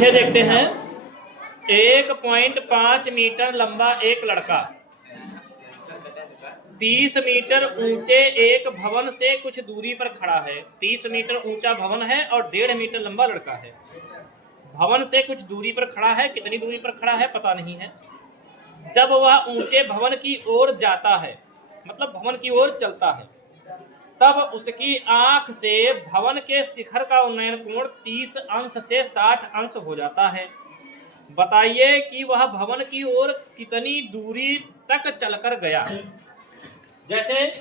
6 देखते हैं। 1.5 मीटर लंबा एक लड़का 30 मीटर ऊंचे एक भवन से कुछ दूरी पर खड़ा है। 30 मीटर ऊंचा भवन है और 1.5 मीटर लंबा लड़का है। भवन से कुछ दूरी पर खड़ा है, कितनी दूरी पर खड़ा है पता नहीं है। जब वह ऊंचे भवन की ओर जाता है, मतलब भवन की ओर चलता है, तब उसकी आंख से भवन के शिखर का उन्नयन कोण 30 अंश से 60 अंश हो जाता है। बताइए कि वह भवन की ओर कितनी दूरी तक चलकर गया। जैसे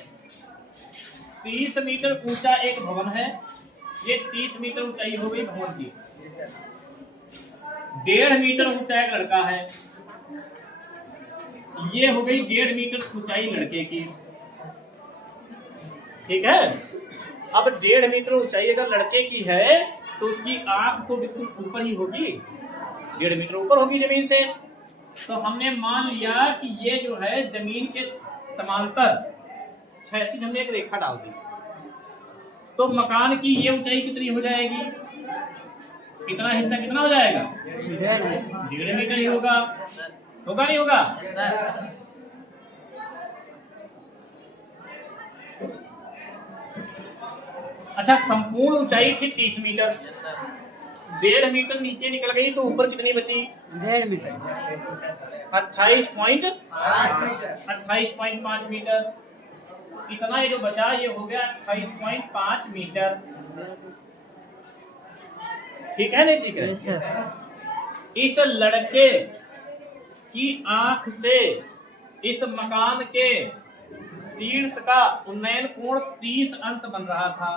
30 मीटर ऊंचा एक भवन है, ये 30 मीटर ऊंचाई हो गई भवन की। 1.5 मीटर ऊंचा एक लड़का है, ये हो गई 1.5 मीटर ऊंचाई लड़के की। ठीक है। अब 1.5 मीटर ऊंचाई अगर लड़के की है तो उसकी आंख तो बिल्कुल ऊपर ही होगी, 1.5 मीटर ऊपर होगी जमीन से। तो हमने मान लिया कि ये जो है जमीन के समांतर क्षैतिज हमने एक रेखा डाल दी, तो मकान की ये ऊंचाई कितनी हो जाएगी, कितना हिस्सा कितना हो जाएगा, 1.5 मीटर ही होगा। होगा नहीं होगा? अच्छा, संपूर्ण ऊंचाई थी 30 मीटर, 1.5 मीटर नीचे निकल गई तो ऊपर कितनी बची, 1.5 मीटर, 28.5 मीटर। इतना ये जो बचा ये हो गया 28.5 मीटर। ठीक है नहीं? ठीक है। इस लड़के की आंख से इस मकान के शीर्ष का उन्नयन कोण 30 अंश बन रहा था।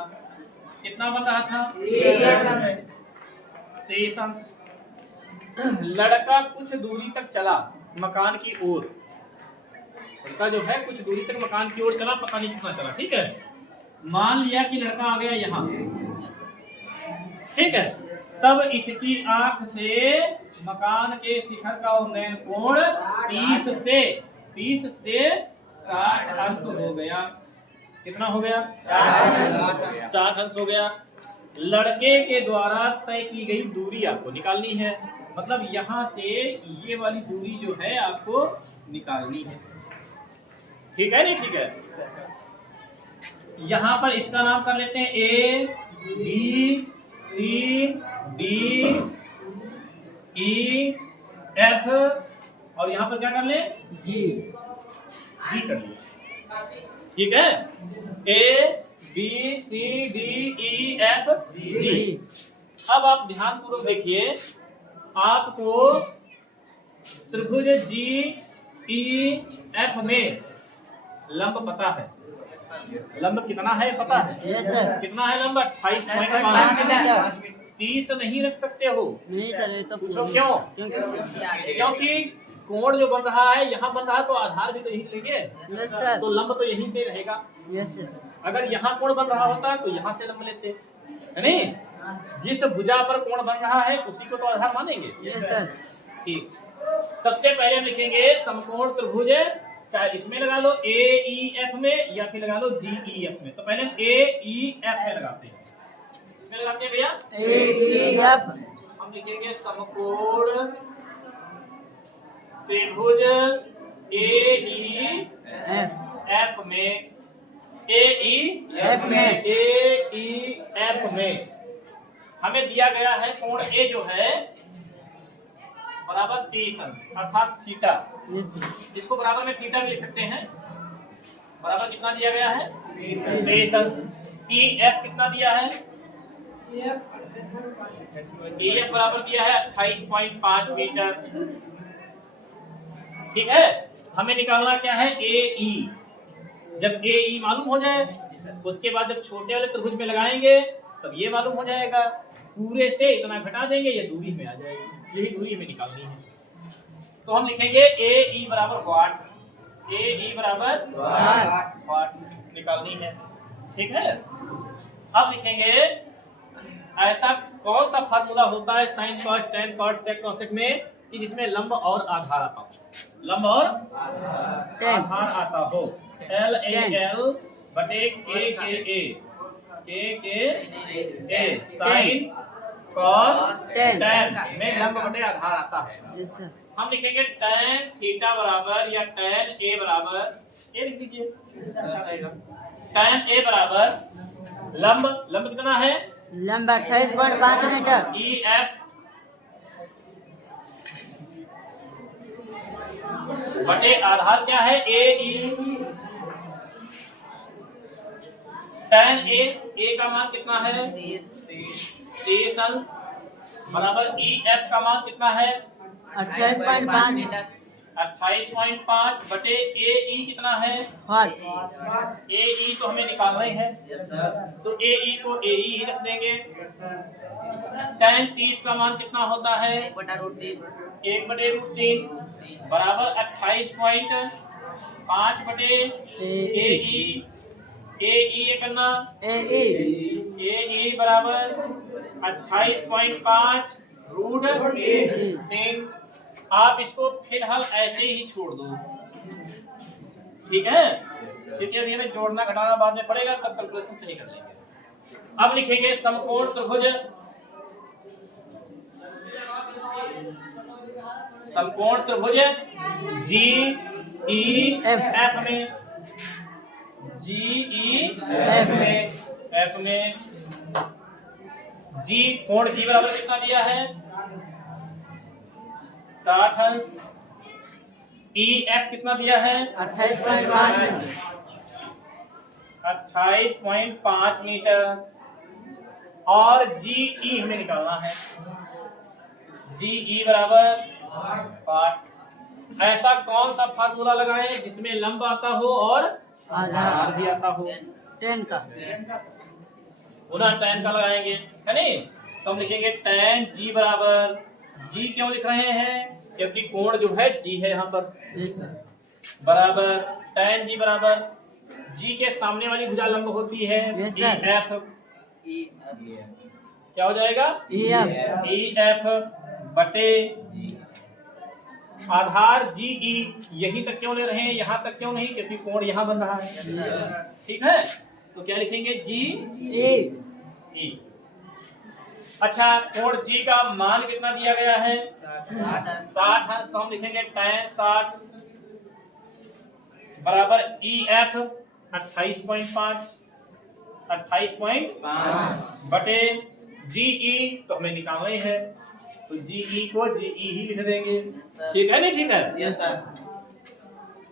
कितना बन रहा था? 30 अंश। लड़का कुछ दूरी तक चला मकान की ओर, लड़का जो है कुछ दूरी तक मकान की ओर चला, पता नहीं कितना चला। ठीक है, मान लिया कि लड़का आ गया यहाँ। ठीक है, तब इसकी आंख से मकान के शिखर का उन्नयन कोण 30 से 60 अंश हो गया। कितना हो गया? 60 अंश हो गया। लड़के के द्वारा तय की गई दूरी आपको निकालनी है, मतलब यहाँ से ये वाली दूरी जो है आपको निकालनी है। ठीक है नहीं? ठीक है। यहाँ पर इसका नाम कर लेते हैं A, B, C, D, E, F, और यहाँ पर क्या कर ले? G कर लिया। ठीक है, A, B, C, D, E, F, G। अब आप ध्यान पूर्वक देखिए, आपको त्रिभुज G, E, F में लंब पता है। लंब कितना है पता है? Yes sir. कितना है लंब? 28.5। 30 नहीं रख सकते हो? नहीं सर, ये तो पूछो क्यों? क्योंकि कोण जो बन रहा है यहाँ बन रहा है तो आधार भी तो यही लेंगे। Yes sir. तो लंब तो यहीं से रहेगा। Yes sir. अगर यहाँ कोण बन रहा होता तो यहाँ से लंब लेते, है नहीं? जिस भुजा पर कोण बन रहा है उसी को तो आधार मानेंगे। Yes sir. ठीक, सबसे पहले हम लिखेंगे समकोण त्रिभुज, चाहे इसमें लगा लो AEF में या फिर लगा लो GEF में। तो पहले AEF में लगाते हैं। इसमें लगाते हैं भैया AEF। हम लिखेंगे समकोण त्रिभुज AEF में। AEF में हमें दिया गया है कोण A जो है बराबर 30 अंश अर्थात थीटा। इसको बराबर में थीटा भी लिख सकते हैं। बराबर कितना दिया गया है? 30 अंश। EF कितना दिया है? EF बराबर दिया है 28.5 मीटर। ठीक है, हमें निकालना क्या है? AE। जब AE मालूम हो जाए उसके बाद जब छोटे वाले त्रिभुज में लगाएंगे तब ये मालूम हो जाएगा, पूरे से इतना घटा देंगे ये दूरी में आ जाएगी। यही दूरी हमें निकालनी है। तो हम लिखेंगे AE बराबर वाट। AE बराबर वाट निकालनी है। ठीक है, अब लिखेंगे ऐसा कौन सा फार्मूला होता है sine cos tan cot sec cosec में कि जिसमें लंब और आधार आता हो। लंब और आधार आता हो। LAL बटे KKA sine cos tan. tan में लंब बटे आधार आता है। Yes sir. हम लिखेंगे tan थीटा बराबर या tan a बराबर ये लिख दीजिए, अच्छा रहेगा। tan a बराबर लंब कितना है? लंबा 28.5 मीटर। ई एफ बटे आधार क्या है? ए ई। tan a का मान कितना है? 30 अंश बराबर ई एफ का मान कितना है? 28.5 28.5 बटे ए ई कितना है? 40। ए ई तो हमें निकालना ही है, तो ए ई को ए ई ही रख देंगे। tan 30 का मान कितना होता है? 1/√3 बराबर 28.5 बटे ए ई। ए ई करना ए ई बराबर 28.5 रूट 3। आप इसको फिलहाल ऐसे ही छोड़ दो, ठीक है, क्योंकि अभी हमें जोड़ना घटाना बाद में पड़ेगा, तब कैलकुलेशन सही कर लेंगे। अब लिखेंगे समकोण त्रिभुज, समकोण त्रिभुज जी ई एफ में, जी ई एफ में जी कोण जी बराबर कितना दिया है? 60 अंश। ई एफ कितना दिया है? 28.5 मीटर। 28.5 मीटर। और जी ई हमें निकालना है, जी ई बराबर 5। ऐसा कौन सा फार्मूला लगाएं जिसमें लंब आता हो और आधार भी आता हो? 10 का। पुनः tan का लगाएंगे, है नहीं? तो हम लिखेंगे tan g बराबर, g क्यों लिख रहे हैं? जबकि कोण जो है g है यहाँ पर, बराबर tan g बराबर g के सामने वाली भुजा लंब होती है EF। क्या हो जाएगा? EF बटे आधार GE। यहीं तक क्यों ले रहे हैं, यहाँ तक क्यों नहीं? क्योंकि कोण यहाँ बन रहा है, ठीक है। तो क्या लिखेंगे? GE। अच्छा, कोण G का मान कितना दिया गया है? 60 अंश। तो हम लिखेंगे tan 60 बराबर EF 28.5 बटे GE, तो हमें निकालना ही है, तो GE को GE ही लिख देंगे, ठीक है नहीं? ठीक है। Yes sir.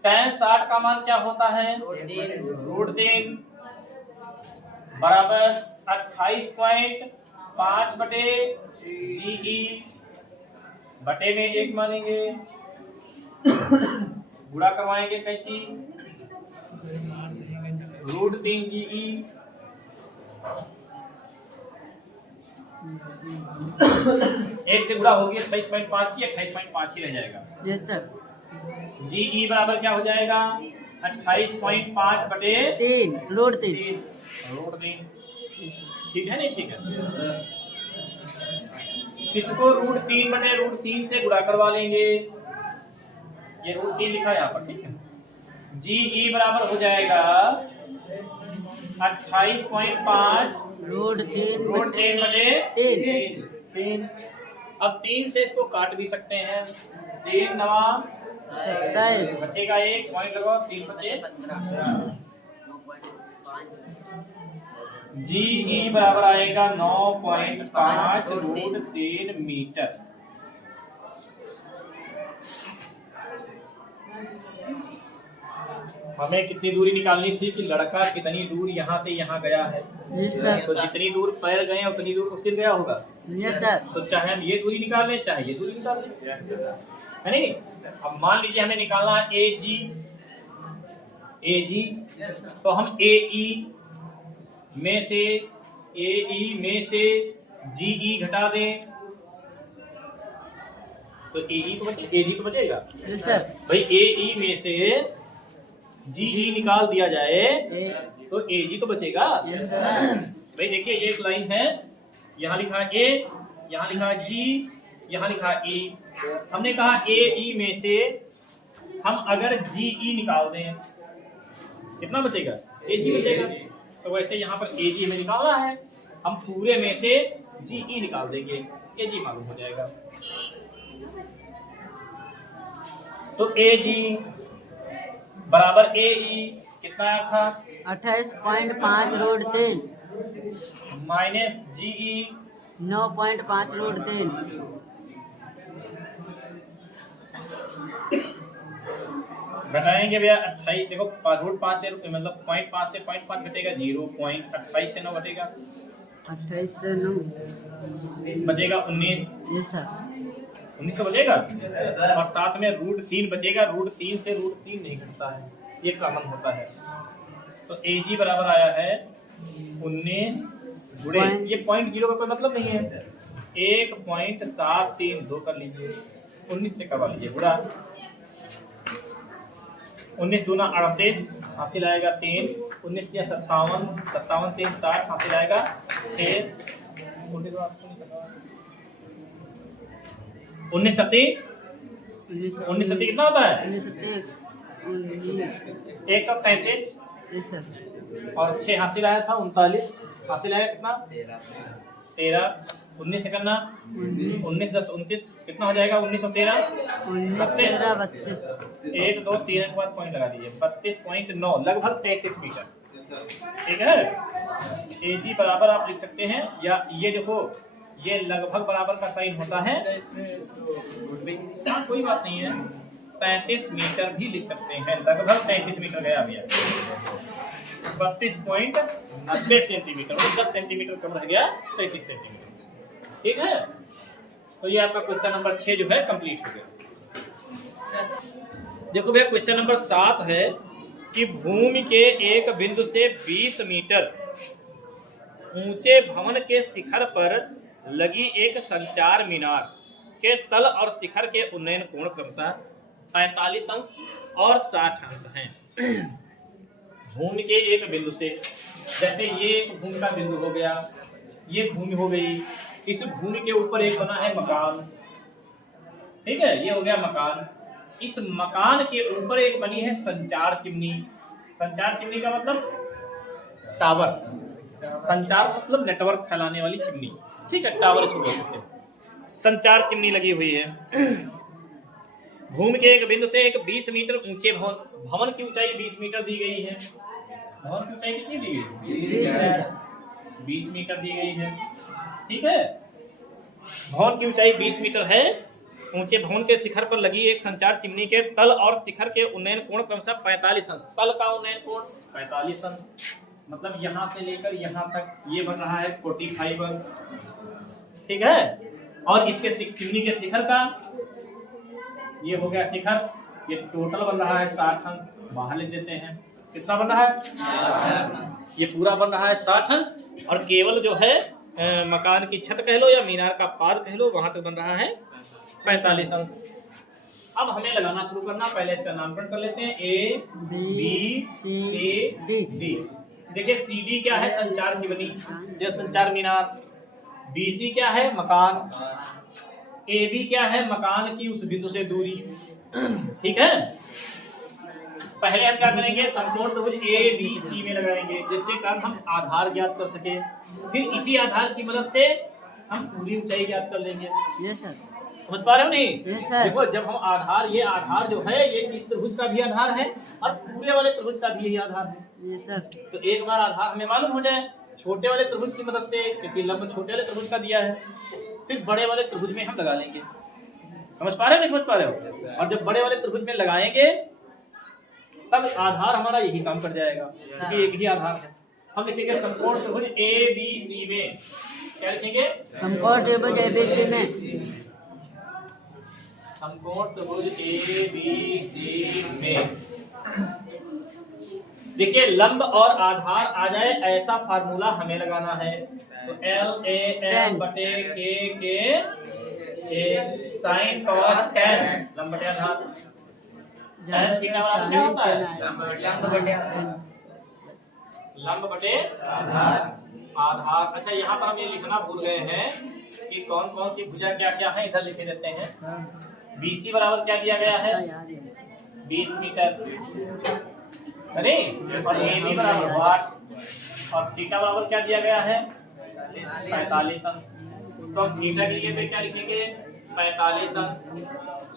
tan 60 का मान क्या होता है? √3 बराबर 28.5 बटे GE बटे में 1 मानेंगे, गुणा करवाएंगे कैसी? √3 GE। एक से गुणा होगी 28.5 की, 28.5 ही रह जाएगा। Yes sir. GE बराबर क्या हो जाएगा? 28.5 बटे 3 √3। √3, ठीक है नहीं? ठीक है। इसको √3 बटे √3 से गुणा करवा लेंगे, ये √3 लिखा यहाँ पर, ठीक है। GE बराबर हो जाएगा 28.5 √3 बटे 3। अब 3 से इसको काट भी सकते हैं, 3 9 27 बचेगा 1 पॉइंट लगाओ, 3 बचे 15। GE बराबर आएगा 9.5 √3 मीटर। हमें कितनी दूरी निकालनी थी कि लड़का कितनी दूर यहाँ से यहाँ गया है? Yes sir. तो जितनी दूर पैर गए उतनी दूर सिर गया होगा। Yes sir. तो चाहे हम ये दूरी निकाल लें, चाहे ये दूरी निकाल लें, है नहीं? अब मान लीजिए हमें निकालना है AG, तो हम AE में से GE घटा दें, तो AG तो बचेगा। Yes sir. भाई AE में से GE निकाल दिया जाए तो AG तो बचेगा। Yes sir. भाई देखिए, ये एक लाइन है, यहाँ लिखा A, यहाँ लिखा G, यहाँ लिखा E। हमने कहा AE में से हम अगर GE निकाल दें, कितना बचेगा? AG बचेगा। तो वैसे यहाँ पर AG हमें निकालना है, हम पूरे में से जी ई निकाल देंगे, ए जी मालूम हो जाएगा। तो ए जी बराबर ए ई कितना आया था 28.5√3 माइनस जी ई 9.5√3 घटाएंगे भैया 28 देखो √5 से मतलब 0.5 से 0.5 घटेगा 0.28 से 9 घटेगा 28 से 9 बचेगा 19 यस सर 19 तो बचेगा और साथ में √3 बचेगा। √3 से √3 नहीं घटता है, ये कॉमन होता है। तो ए जी बराबर आया है 19 गुणे ये 0.0 का कोई मतलब नहीं है 1.732 कर लीजिए 19 से करवा लीजिए गुणा 19 दूना 38 हासिल आएगा 3 19 या 57 57 3 60 हासिल आएगा 6 19 सत्ती 19 सत्ती कितना होता है 133 यस सर और 6 हासिल आया था 39 हासिल आया कितना 13 19 से करना 19 10 29 कितना हो जाएगा 19 और 13 32 1 2 3 के बाद पॉइंट लगा दीजिए 32.9 लगभग 33 मीटर। ठीक है ए जी बराबर आप लिख सकते हैं या ये देखो ये लगभग बराबर का साइन होता है कोई बात नहीं है 35 मीटर भी लिख सकते हैं लगभग 35 मीटर गया भैया 32.90 सेंटीमीटर 10 सेंटीमीटर कम रह गया 33 सेंटीमीटर। ठीक है तो ये आपका क्वेश्चन नंबर 6 जो है कंप्लीट हो गया। देखो भैया क्वेश्चन नंबर 7 है कि भूमि के एक बिंदु से 20 मीटर ऊंचे भवन के शिखर पर लगी एक संचार मीनार के तल और शिखर के उन्नयन कोण क्रमशः 45 अंश और 60 अंश हैं। भूमि के एक बिंदु से जैसे ये एक भूमि का बिंदु हो गया ये भूमि हो गई इस भूमि के ऊपर एक बना है मकान। ठीक है ये हो गया मकान इस मकान के ऊपर एक बनी है संचार चिमनी। संचार चिमनी का मतलब टावर संचार मतलब नेटवर्क फैलाने वाली चिमनी। ठीक है टावर इसको बोल सकते हैं संचार चिमनी लगी हुई है। भूमि के एक बिंदु से एक 20 मीटर ऊंचे भवन की ऊंचाई 20 मीटर दी गई है। भवन की ऊंचाई कितनी दी गई 20 मीटर दी गई है। ठीक है भवन की ऊंचाई 20 मीटर है। ऊंचे भवन के शिखर पर लगी एक संचार चिमनी के तल और शिखर के उन्नयन कोण क्रमशः 45 अंश। तल का उन्नयन कोण 45 अंश मतलब यहाँ से लेकर यहाँ तक ये बन रहा है 45 अंश। ठीक है और इसके चिमनी के शिखर का ये हो गया शिखर ये टोटल बन रहा है 60 अंश। बाहर लिख देते हैं कितना बन रहा है ये पूरा बन रहा है 60 अंश और केवल जो है मकान की छत कह लो या मीनार का पाद कह लो वहां तक बन रहा है 45 अंश। अब हमें लगाना शुरू करना पहले इसका नामकरण कर लेते हैं ए बी सी डी। देखिए सी डी क्या है संचार चिमनी या संचार मीनार। बी सी क्या है मकान। ए बी क्या है मकान की उस बिंदु से दूरी। ठीक है पहले हम क्या करेंगे समकोण त्रिभुज ए बी सी में लगाएंगे जिसके कारण हम आधार ज्ञात कर सके। फिर इसी आधार की मदद से हम पूरी ऊंचाई ज्ञात कर लेंगे। यस सर समझ पा रहे हो नहीं यस सर देखो जब हम आधार ये आधार जो है ये इस त्रिभुज का भी आधार है और पूरे वाले त्रिभुज का भी यही आधार है। यस सर तो एक बार आधार हमें मालूम हो जाए छोटे वाले त्रिभुज की मदद से क्योंकि लंब छोटे वाले त्रिभुज का दिया है फिर बड़े वाले त्रिभुज में हम लगा लेंगे। समझ पा रहे हो नहीं समझ पा रहे हो और जब बड़े वाले त्रिभुज में लगाएंगे तब आधार हमारा यही काम कर जाएगा क्योंकि एक ही आधार है। हम लिखेंगे समकोण त्रिभुज ए बी सी में क्या लिखेंगे समकोण त्रिभुज एबीसी में समकोण त्रिभुज ए बी सी में देखिए लंब और आधार आ जाए ऐसा फार्मूला हमें लगाना है। तो एल ए एम बटे के साइन कॉस टेन लंब बटे आधार थीटा वाला क्या होता है लंब बटे आधार। अच्छा यहाँ पर हम ये लिखना भूल गए हैं कि कौन कौन सी भुजा क्या क्या है इधर लिखे देते हैं। BC बराबर क्या दिया गया है 20 मीटर अरे और AB बराबर 8 और थीटा बराबर क्या दिया गया है 45 अंश। तो हम थीटा के लिए पे क्या लिखेंगे 45 अंश।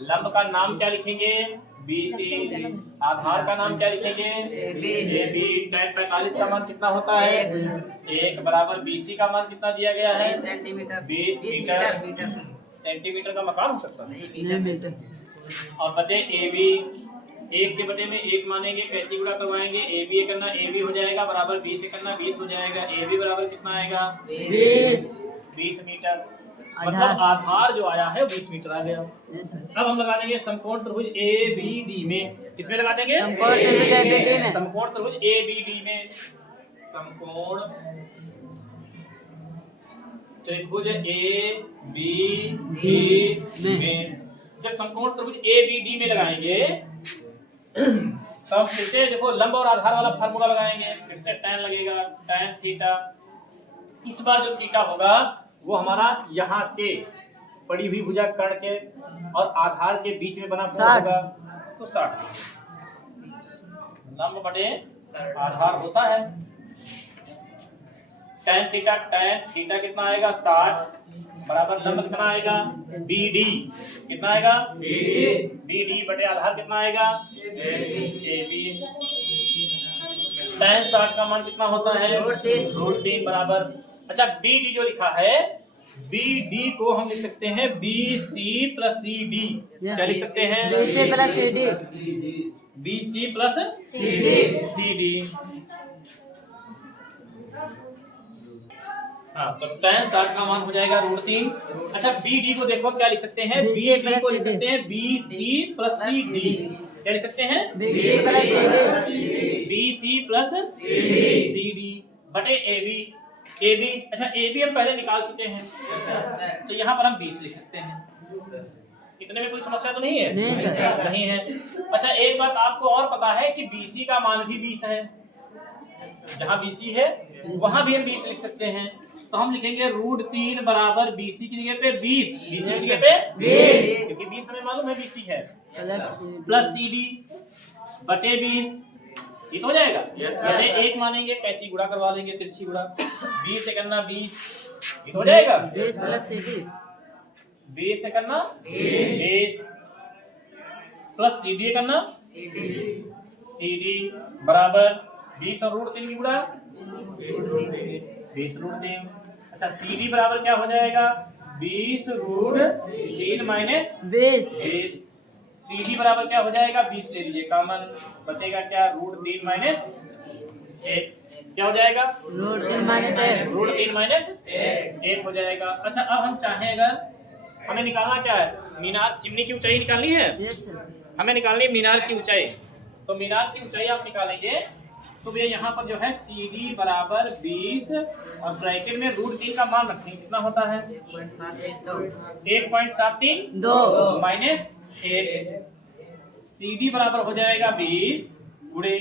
लंब का नाम क्या लिखेंगे BC। आधार का नाम क्या लिखेंगे AB। tan 45 का मान कितना होता है 1 बराबर BC का मान कितना दिया गया है 20 मीटर। सेंटीमीटर का मकान हो सकता है नहीं मीटर। और बटे AB 1 के बटे में 1 मानेंगे, कैंची गुणा करवाएंगे, AB ये करना AB हो जाएगा बराबर 20 से करना 20 हो जाएगा। AB बराबर कितना आएगा 20 मीटर। मतलब आधार जो आया है 20 मीटर आ गया। Yes sir. अब हम लगा देंगे समकोण त्रिभुज ABD में। किसमें लगा देंगे समकोण त्रिभुज ABD में। समकोण त्रिभुज ABD में। समकोण त्रिभुज ABD में जब समकोण त्रिभुज ABD में लगाएंगे तब फिर से देखो लंब और आधार वाला फार्मूला लगाएंगे। फिर से tan लगेगा tan थीटा। इस बार जो थीटा होगा वो हमारा यहाँ से पड़ी हुई भुजा कर्ण के और आधार के बीच में बना कोण होगा तो 60 लंब बटे आधार होता है। tan थीटा कितना आएगा 60 बराबर लंब कितना आएगा BD कितना आएगा BD बटे आधार कितना आएगा AB। tan 60 का मान कितना होता है √3 बराबर। अच्छा BD जो लिखा है BD को हम लिख सकते हैं BC प्लस CD। क्या लिख सकते हैं BC plus CD। BC plus CD। हाँ तो tan 60 का मान हो जाएगा √3। अच्छा BD को देखो क्या लिख सकते हैं BD को लिख सकते हैं BC प्लस CD। क्या लिख सकते हैं BC plus CD। BC plus CD बटे AB। अच्छा AB हम पहले निकाल चुके हैं तो यहाँ पर हम 20 लिख सकते हैं। इतने में कोई समस्या तो नहीं है नहीं सर। नहीं है। अच्छा एक बात आपको और पता है कि BC का मान भी 20 है। जहाँ BC है वहां भी हम 20 लिख सकते हैं तो हम लिखेंगे √3 बराबर BC की जगह पे 20 BC की जगह पे 20 क्योंकि 20 हमें मालूम है BC है प्लस CD बटे 20। ये तो हो जाएगा बटे 1 मानेंगे, कैंची गुणा करवा लेंगे, तिरछी गुणा 20 से करना 20 ये तो हो जाएगा 20 प्लस CD। 20 से करना 20 प्लस CD करना CD बराबर 20 और √3 की गुणा 20 √3। अच्छा CD बराबर क्या हो जाएगा 20 √3 माइनस 20। CD बराबर क्या हो जाएगा 20 ले लीजिए कॉमन बचेगा क्या √3 माइनस 1 क्या हो जाएगा √3 माइनस 1। √3 माइनस 1 हो जाएगा। अच्छा अब हम चाहें अगर हमें निकालना क्या है मीनार चिमनी की ऊंचाई निकालनी है। Yes sir. हमें निकालनी है मीनार की ऊंचाई। तो मीनार की ऊंचाई आप निकालेंगे तो भैया यहाँ पर जो है CD बराबर 20 और ब्रैकेट में √3 का मान रखेंगे कितना होता है 1.73 माइनस 1। CD बराबर हो जाएगा 20 गुणे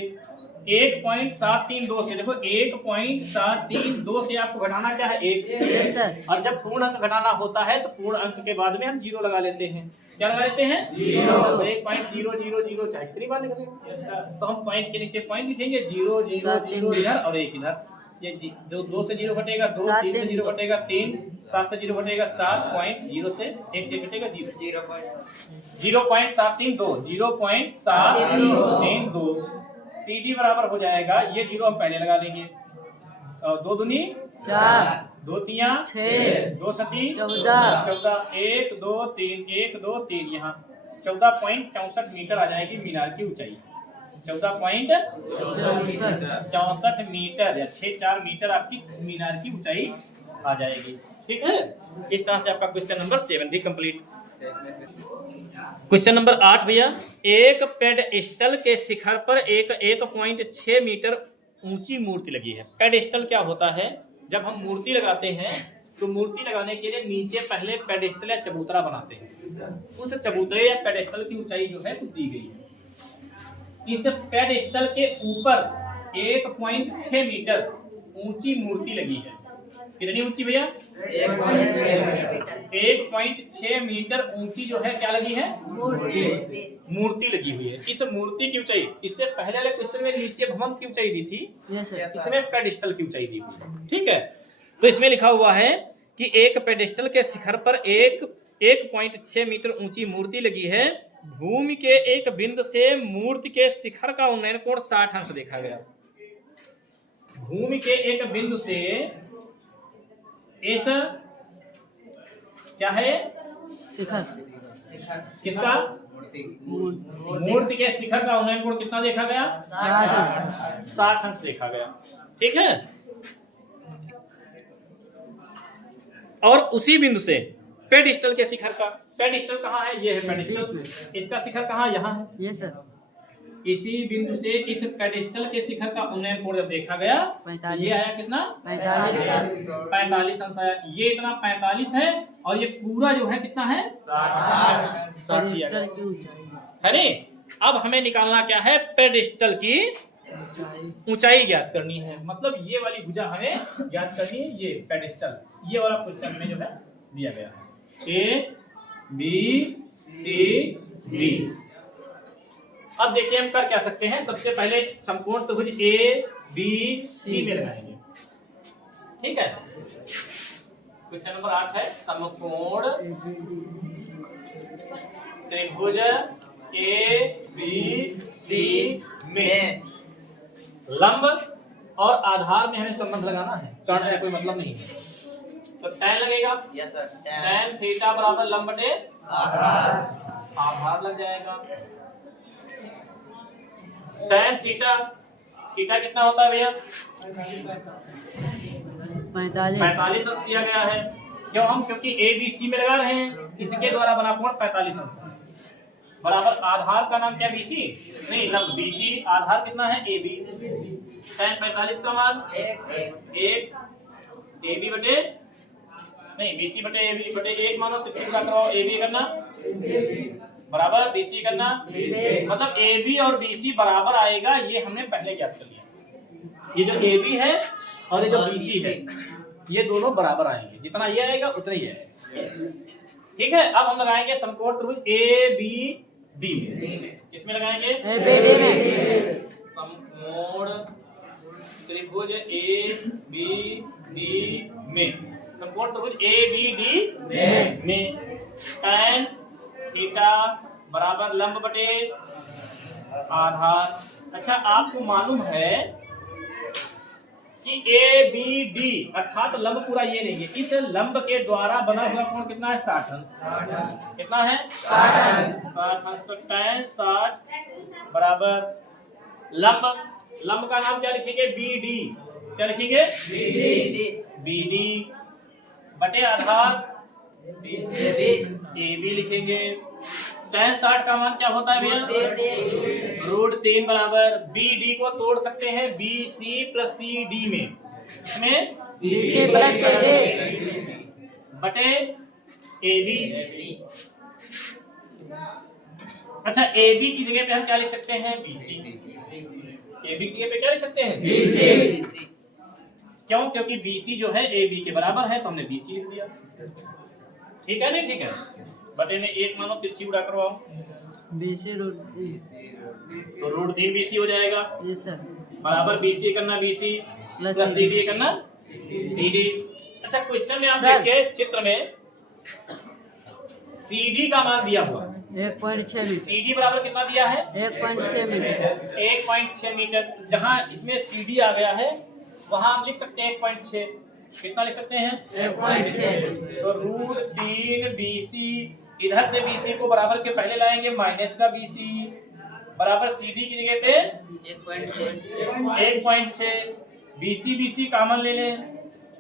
1.732 से। देखो 1.732 से आपको घटाना क्या है 1। Yes sir. और जब पूर्ण अंक घटाना होता है तो पूर्ण अंक के बाद में हम 0 लगा लेते हैं। क्या लगा लेते हैं 0। 1.000 चाहे कितनी बार लिख दें तो हम पॉइंट के नीचे पॉइंट लिखेंगे 0 0 0 इधर और 1 इधर। ये जो 2 से 0 घटेगा 2, 3 से 0 घटेगा 3, 7 से 0 घटेगा 7, पॉइंट 0 से 1 से घटेगा 0.732। CD बराबर हो जाएगा ये 0 हम पहले लगा देंगे 2 दूनी 4 2 तिया 6 2 सती 14 1 2 3 1 2 3 यहाँ 14.64 मीटर आ जाएगी मीनार की ऊंचाई। 14.64 मीटर या 6-4 मीटर आपकी मीनार की ऊंचाई आ जाएगी। ठीक है इस तरह से आपका क्वेश्चन नंबर 7 भी कंप्लीट। क्वेश्चन नंबर 8 भैया एक पेडस्टल के शिखर पर एक 1.6 मीटर ऊंची मूर्ति लगी है। पेडस्टल क्या होता है जब हम मूर्ति लगाते हैं तो मूर्ति लगाने के लिए नीचे पहले पेडस्टल या चबूतरा बनाते हैं। उस चबूतरे या पेडस्टल की ऊंचाई जो है दी गई है। इस पेडस्टल के ऊपर 1.6 मीटर ऊंची मूर्ति लगी है। कितनी ऊंची भैया 1.6 मीटर ऊंची जो है क्या लगी है मूर्ति लगी हुई है। इस मूर्ति की ऊंचाई इससे पहले वाले क्वेश्चन में नीचे भवन की ऊंचाई दी थी इसमें पेडस्टल की ऊंचाई दी हुई है। ठीक है तो इसमें लिखा हुआ है कि एक पेडिस्टल के शिखर पर 1.6 मीटर ऊंची मूर्ति लगी है। भूमि के एक बिंदु से मूर्ति के शिखर का उन्नयन कोण 60 अंश देखा गया। भूमि के एक बिंदु से इस क्या है शिखर किसका मूर्ति के शिखर का उन्नयन कोण कितना देखा गया? 60 अंश देखा गया। ठीक है। और उसी बिंदु से पेडिस्टल के शिखर का, पेडिस्टल कहाँ है? ये है पेडिस्टल। इसका शिखर कहाँ? यहाँ है। ये सर इसी बिंदु से इस पेडिस्टल के शिखर का उन्नयन कोण जब देखा गया, 45 ये आया कितना? 45 अंश आया। ये इतना 45 है और ये पूरा जो है कितना है? 60 पेडिस्टल की ऊंचाई है नी। अब हमें निकालना क्या है? पेडिस्टल की ऊंचाई ज्ञात करनी है। मतलब ये वाली भुजा हमें ज्ञात करनी है। ये पेडिस्टल, ये वाला क्वेश्चन में जो है दिया गया है A B C D। अब देखिए हम कर क्या सकते हैं। सबसे पहले समकोण त्रिभुज A B C में लगाएंगे। ठीक है। क्वेश्चन नंबर 8 है समकोण त्रिभुज A B C में लंब और आधार में हमें संबंध लगाना है। कर्ण से कोई मतलब नहीं है। तो tan लगेगा। यस सर tan थीटा बराबर लंब बटे आधार लग जाएगा। tan थीटा, थीटा कितना होता है भैया? 45 अंश दिया गया है। क्यों? हम क्योंकि A B C में लगा रहे हैं, इसके द्वारा बना कोण 45 अंश बराबर आधार का नाम क्या? BC नहीं, लंब BC, आधार कितना है? AB। tan 45 का मान 1 AB बटे नहीं BC बटे AB बटे 1 मानो 60 का कराओ। AB करना बराबर BC करना, मतलब AB और BC बराबर आएगा। ये हमने पहले ज्ञात कर लिया। ये जो AB है और ये जो BC है, ये दोनों बराबर आएंगे। जितना ये आएगा उतना ही आएगा। ठीक है। अब हम लगाएंगे समकोण त्रिभुज ABD में। किसमें लगाएंगे? समकोण त्रिभुज ABD में। समकोण त्रिभुज ABD में tan थीटा बराबर लंब बटे आधार। अच्छा, आपको मालूम है कि ABD अर्थात लंब पूरा ये नहीं है, इस लंब के द्वारा बना हुआ कोण कितना है? 60 अंश। कितना है? 60 अंश। तो tan 60 बराबर लंब, लंब का नाम क्या लिखेंगे? BD। क्या लिखेंगे? BD बटे आधार AB लिखेंगे। tan 60 का मान क्या होता है भैया? √3 बराबर BD को तोड़ सकते हैं BC प्लस CD में। इसमें BC प्लस CD बटे AB। अच्छा, AB की जगह पे हम क्या लिख सकते हैं? BC। AB की जगह पे क्या लिख सकते हैं? BC। क्यों? क्योंकि BC जो है AB के बराबर है, तो हमने BC लिख दिया। ठीक है नहीं? ठीक है। बटे ने 1 मानो तिरछी उड़ा करवाओ। BC तो √3 BC हो जाएगा। यस सर बराबर BC करना BC प्लस CD करना CD। अच्छा, क्वेश्चन में आप देखिए चित्र में CD का मान दिया हुआ 1.6 मीटर। CD बराबर कितना दिया है? 1.6 मीटर। 1.6 मीटर। जहाँ इसमें CD आ गया है वहां हम लिख सकते हैं 1.6। कितना लिख सकते हैं? 1.6। तो √3 BC, इधर से BC को बराबर के पहले लाएंगे माइनस का BC बराबर CD की जगह पे 1.6। BC कॉमन ले लें,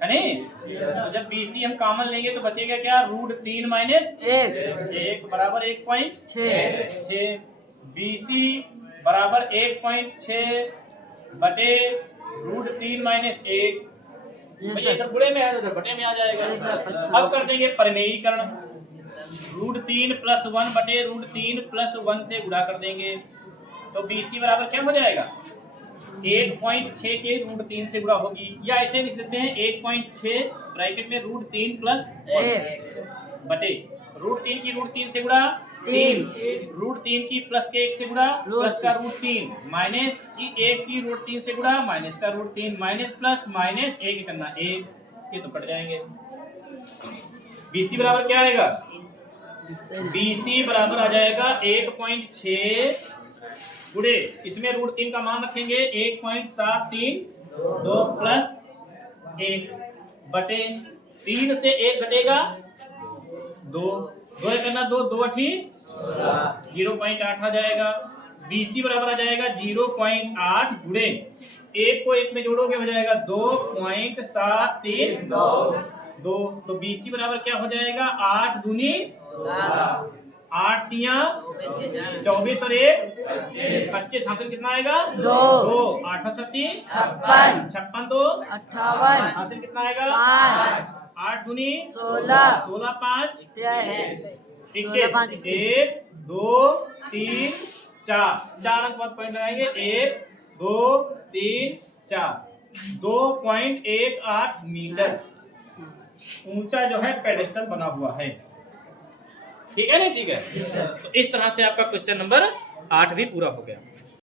है नहीं? तो जब BC हम कॉमन लेंगे तो बचेगा क्या? √3 माइनस 1 बराबर 1.6। BC बराबर 1.6 बटे √3 माइनस 1। भैया इधर बुरे में है तो इधर बटे में आ जाएगा। अब कर देंगे परिमेयीकरण। √3 प्लस 1 बटे √3 प्लस 1 से गुणा कर देंगे। तो BC बराबर क्या हो जाएगा? 1.6 के √3 से गुणा होगी, या ऐसे लिख देते हैं 1.6 ब्रैकेट में √3 प्लस 1 बटे √3 की √3 से गुणा 3, √3 की प्लस के 1 से गुणा प्लस का √3 माइनस की 1 की √3 से गुणा माइनस का √3 माइनस प्लस माइनस 1 करना 1, ये तो कट जाएंगे। BC बराबर क्या आएगा? BC बराबर आ जाएगा 1.6 गुणे, इसमें √3 का मान रखेंगे 1.732 प्लस 1 बटे 3 से 1 घटेगा 2, 2 करना 2, 2 अठी 0.8 आ जाएगा। BC बराबर आ जाएगा 0.8 गुणे 1 को 1 में जोड़ोगे हो जाएगा 2.732। तो BC बराबर क्या हो जाएगा? 8 दूनी 8 तिया 24 और 1 25, हासिल कितना आएगा? 2, 8 सत्ती 56 56 2 58 हासिल कितना आएगा? 5 8 दूनी 16 16 5 21 21 1 2 3 4 अंक बाद पॉइंट लगाएंगे 1 2 3 4 2.18 मीटर ऊंचा जो है पेडेस्टल बना हुआ है। ठीक है ना? ठीक है, तो इस तरह से आपका क्वेश्चन नंबर 8 भी पूरा हो गया।